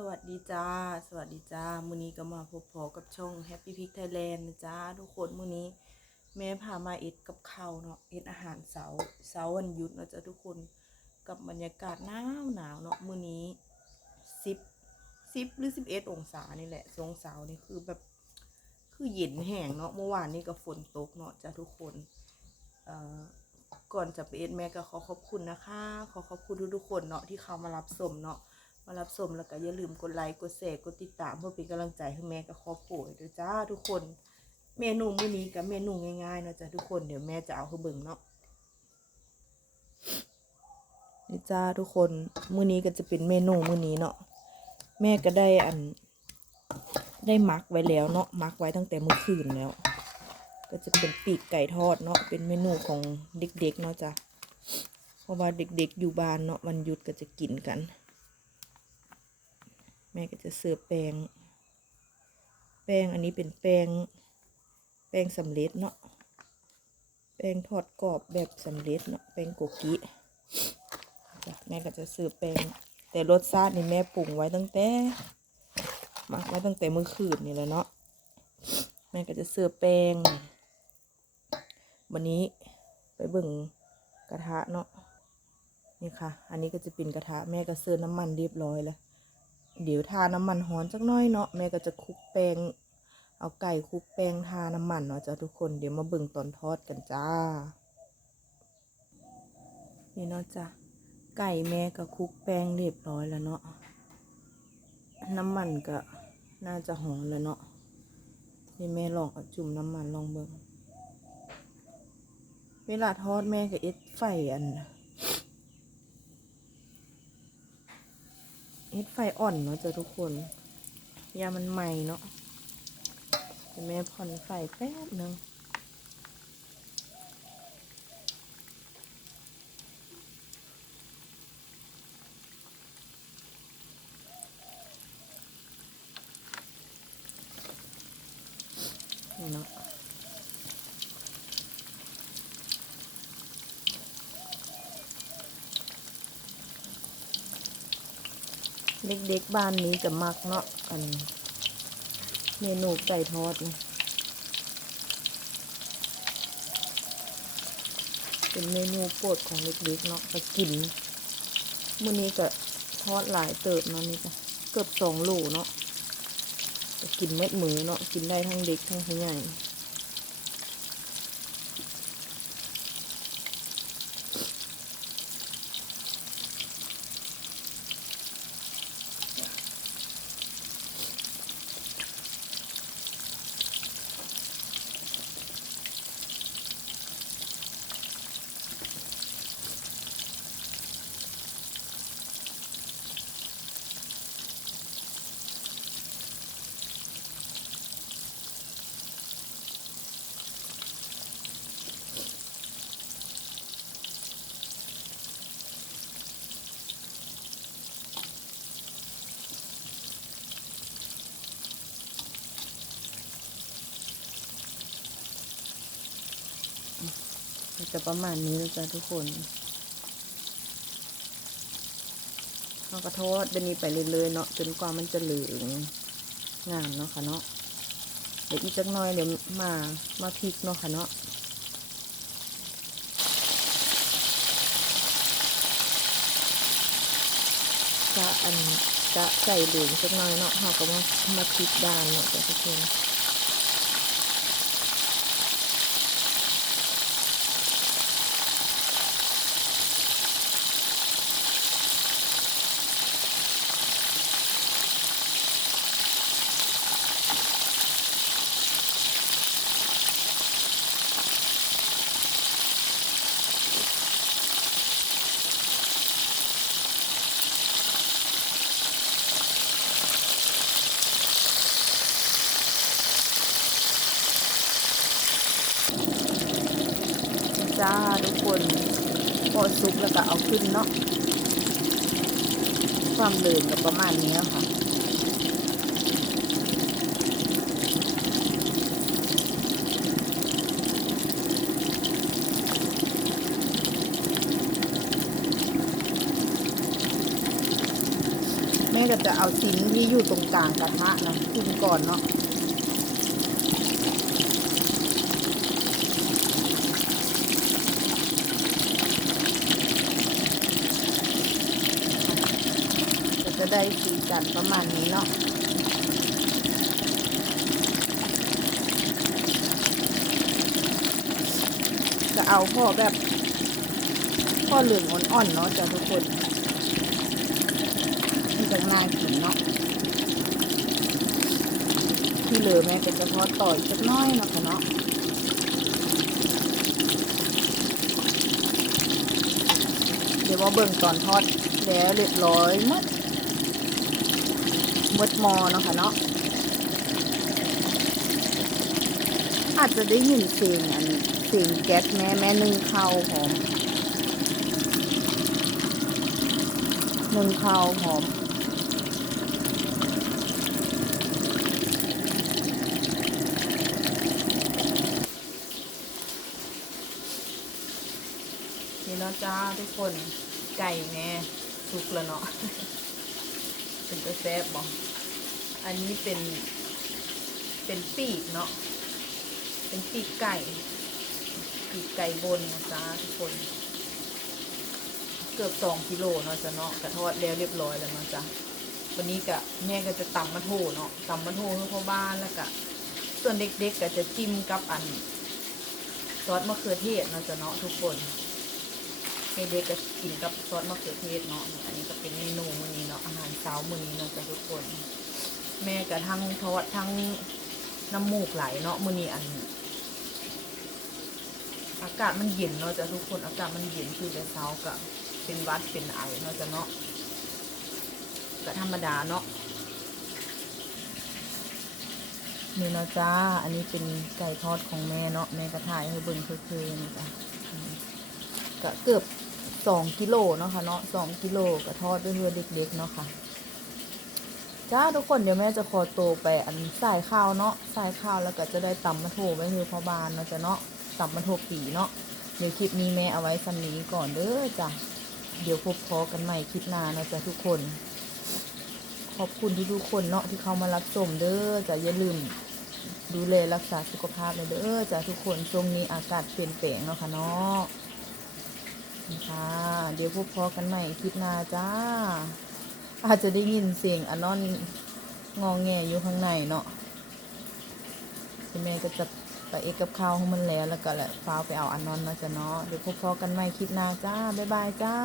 สวัสดีจ้า สวัสดีจ้ามื้อนี้ก็มาพบพอกับช่อง Happy Pig Thailand นะจ้าทุกคนมื้อนี้ แม่พามาเอ็ดกับข้าวเนาะเอ็ดอาหารเสาเสาวันหยุดเนาะจ้าทุกคนกับบรรยากาศหนาวหนาวเนาะมื้อนี้สิบสิบหรือสิบเอ็ดองศานี่แหละทรงเสานี่คือแบบคือเย็นแห้งเนาะเมื่อวานนี้ก็ฝนตกเนาะจ้าทุกคนเอ่อก่อนจะไปเอ็ดแม่ก็ขอขอบคุณนะคะ ขอขอบคุณทุกๆคนเนาะที่เข้ามารับชมเนาะ มารับชมแล้วก็อย่าลืมกดไลค์กดแชร์กดติดตามเพื่อเป็นกำลังใจให้แม่กับครอบครัวด้วยจ้าทุกคนเมนูมื้อนี้กับเมนูง่ายๆนะจ้าทุกคนเดี๋ยวแม่จะเอาให้เบิ่งเนาะนี่จ้าทุกคนมื้อนี้ก็จะเป็นเมนูมื้อนี้เนาะแม่ก็ได้อัน ได้มักไว้แล้วเนาะมักไว้ตั้งแต่เมื่อคืนแล้ว ก็จะเป็นปีกไก่ทอดเนาะเป็นเมนูของเด็กๆเนาะจ้ะเพราะว่าเด็กๆอยู่บ้านเนาะวันหยุดก็จะกินกัน ม่ก็จะเสิร์ฟแป้ง แป้งอันนี้เป็นแป้ง แป้งสำเร็จเนาะ แป้งทอดกรอบแบบสำเร็จเนาะ แป้งโกกิจ้แม่ก็จะเสิร์ฟแป้ง แต่รสชาตินี่แม่ปรุงไว้ตั้งแต่มักไว้ตั้งแต่เมื่อคืนนี่แหละเนาะ แม่ก็จะเสิร์ฟแป้ง วันนี้ไปเบิ่งกระทะเนาะ นี่ค่ะ อันนี้ก็จะเป็นกระทะแม่ก็เสิร์ฟน้ำมันเรียบร้อยแล้ว เดี๋ยวทาน้ำมันหอนสักน้อยเนาะแม่ก็จะคลุกแป้งเอาไก่คลุกแป้งทาน้ำมันเนาะจ้าทุกคนเดี๋ยวมาเบิ่งตอนทอดกันจ้า นี่เนาะจ้ะไก่แม่ก็คลุกแป้งเรียบร้อยแล้วเนาะน้ำมันก็น่าจะหอมแล้วเนาะนี่แม่ลองเอาจุ่มน้ำมันลองเบิ่งเวลาทอดแม่ก็เอ็ดไฟอัน เฮ็ดไฟอ่อนเนาะจ้ะทุกคนยามันใหม่เนาะเดี๋ยวแม่ผ่อนไฟแป๊บนึงเนาะ เด็กๆบ้านนี้จะมักเนาะอัน เมนูไก่ทอดนะเป็นเมนูโปรดของเด็กๆเนาะก็กินมื้อนี้ก็ทอดหลายเติบเนาะนี่จ้ะเกือบสองโลเนาะก็กินเม็ดมือเนาะกินได้ทั้งเด็กทั้งผู้ใหญ่ จะประมาณนี้แล้วจ้ะทุกคนเราก็ทอดเดนี้ไปเรื่อยๆเนาะจนกว่ามันจะเหลืองงามเนาะค่ะเนาะเดี๋ยวอีกจักหน้อยเดี๋ยวมามาพริกเนาะค่ะเนาะจะอันจะใส่เหลืองสักหน่อยเนาะเราก็มามาพลิกด้านเนาะจ้ะทุกคน จ้าทุกคนพอซุปแล้วก็เอาขึ้นเนาะความเหลืองก็ประมาณนี้ค่ะแม่ก็จะเอาชิ้นที่อยู่ตรงกลางกระทะนะขึ้นก่อนเนาะ ได้สีสันประมาณนี้เนาะจะเอาพ่อแบบพ่อเหลืองอ่อนๆเนาะจ้ะทุกคนนี่จะน่ากินเนาะที่เหลือแม่ก็จะทอดต่ออีกสักน้อยเนาะคะเนาะเดี๋ยวว่าเบิ่งตอนทอดแล้วเรียบร้อยหมด หมดมอเนาะค่ะเนาะอาจจะได้ยินเสียงอันเสียงแก๊สแม่แม่นึ่งข้าวหอมนึ่งข้าวหอมนี่เนาะจ้าทุกคนไก่แม่สุกแล้วเนาะเป็นตัวแซ่บบอก อันนี้เป็นเป็นปีกเนาะ เป็นปีกไก่ ปีกไก่บนนะจ๊ะทุกคน เกือบสองกิโลเนาะจ้ะเนาะกระทอดแล้วเรียบร้อยแล้วเนาะจ้ะวันนี้กะแม่ก็จะตำมะโถเนาะตำมะโถให้พ่อบ้านแล้วก็ส่วนเด็กๆก็จะจิ้มกับอันซอสมะเขือเทศเนาะจ้ะเนาะทุกคนให้เด็กก็กินกับซอสมะเขือเทศเนาะ อันนี้ก็เป็นเมนูมื้อนี้เนาะอาหารเช้ามื้อนี้เนาะจ้ะทุกคน แม่ก็ทั้งทอดทั้งน้ำมูกไหลเนาะมือนี้อัน อากาศมันเย็นเนาะจ้ะทุกคนอากาศมันเย็นคือแต่เช้าก็เป็นวัดเป็นไอเนาะจ้ะเนาะก็ธรรมดาเนาะนี่เนาะจ้า อันนี้เป็นไก่ทอดของแม่เนาะแม่ก็ถ่ายให้เบิ่งคือๆนี่จ้ะก็เกือบสองกิโลเนาะค่ะเนาะสองกิโลก็ทอดด้วยเพื่อเด็กๆเนาะค่ะ จ้าทุกคนเดี๋ยวแม่จะขอตัวไปอันสายข้าวเนาะสายข้าวแล้วก็จะได้ตำมะโถไว้เพื่อพ่อบานเนาะจ้ะเนาะตำมะโถผีเนาะเดี๋ยวคลิปนี้แม่เอาไว้สันนี้ก่อนเด้อจ้ะเดี๋ยวพบพอกันใหม่คลิปหน้าเนาะจ้ะทุกคน ขอบคุณทุกๆคนเนาะที่เข้ามารับชมเด้อจ้ะอย่าลืมดูแลรักษาสุขภาพเลยเด้อจ้ะทุกคนช่วงนี้อากาศเปลี่ยนแปลงเนาะค่ะเนาะค่ะเดี๋ยวพบพอกันใหม่คลิปหน้าจ้า อาจจะได้ยินเสียงอนอนงองแงอยู่ข้างในเนาะทีแม่ก็จะไปเอกกับข้าวของมันแล้วแล้วก็แหละฟ้าไปเอาอนอนเนาะจ้ะเนาะเดี๋ยวพบพอกันใหม่คลิปหน้าจ้าบ๊ายบายจ้า